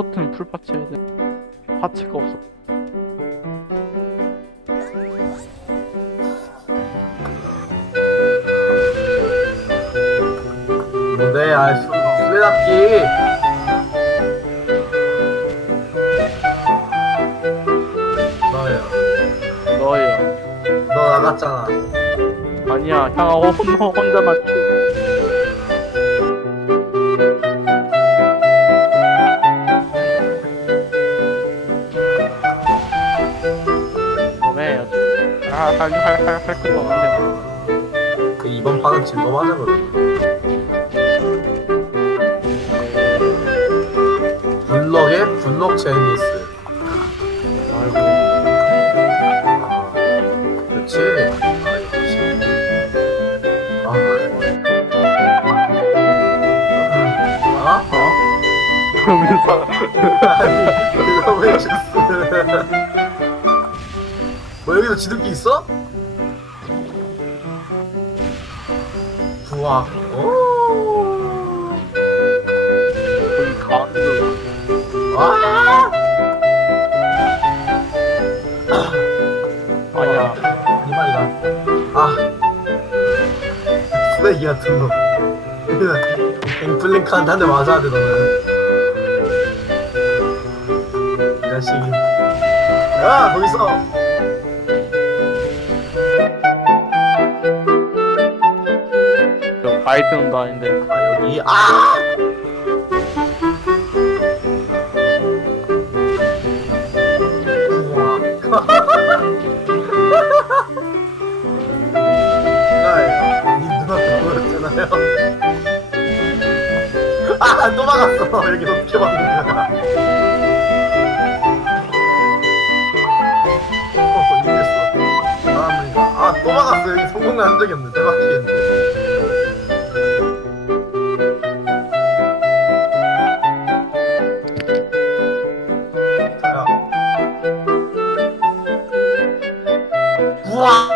커튼 풀 파츠 해야 돼. 파츠가 없어. 뭔데 아 수, 수레잡기 너야 너예요. 너 나갔잖아 아니야, 향하고 혼자 혼자 맞추. 할할할할 것도 없는데. 그 이번 판은 맞아 그래 블럭에 블럭 제니스 아이고. 그렇지 아, 아? 어? 그러면서 아니 이거 왜 줬어 여기서 지름기 있어? 부악 오 와! 아니야. 이만이다. 아. 쓰레기야, 툴로. 갱플링크한테 한대 맞아야 돼, 너는. 이 자식이. 야, 거기 있 아이템도 아닌데. 아, 여기. 아! 아, 또 막았어. 여기 어떻게 막는 거야. 어, 이겼어. 다음은가. 아, 또 막았어. 여기 성공을 한 적이 없네. 대박이겠는데. 우와!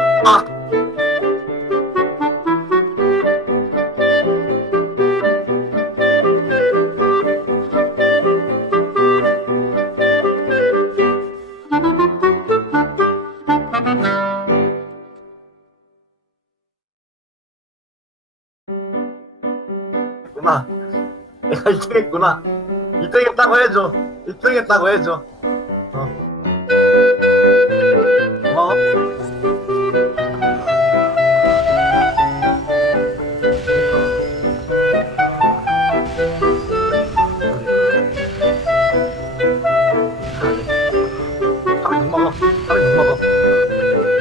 구나 내가 1등 했구나 1등 했다고 해줘 1등 했다고 해줘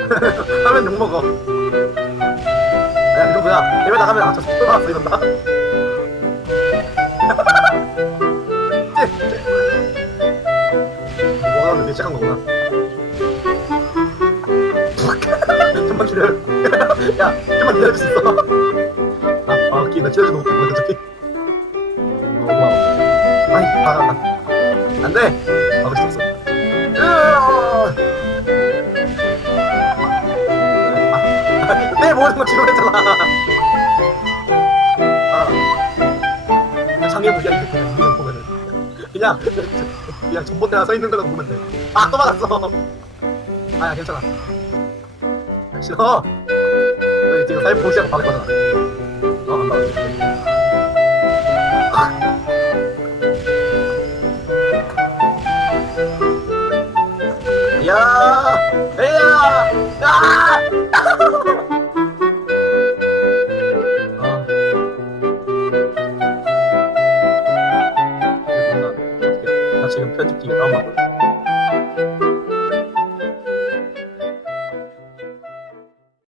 하면 욕먹어. 야 이거 뭐야? 대회 나가면 아저 속도 나왔어 이런다. 뭐가 근데 시작한 거구나 좀만 기다려. 야 좀만 기다릴 수 있어. 아, 아 오케이 나 기다려도 못해 뭐야 저기. 어 고마워 아이 나갔다 안돼 모든 거 지금 했잖아. 아. 장애 무기야 이거 그냥 이거 보면은. 그냥 그냥 전봇대 하나 서 있는 거라고 보면 돼아또 맞았어. 아야 괜찮아. 싫어. 너 지금 사인 보시하고 방에 가잖아 어안 나와 지금 편집기가 다운받고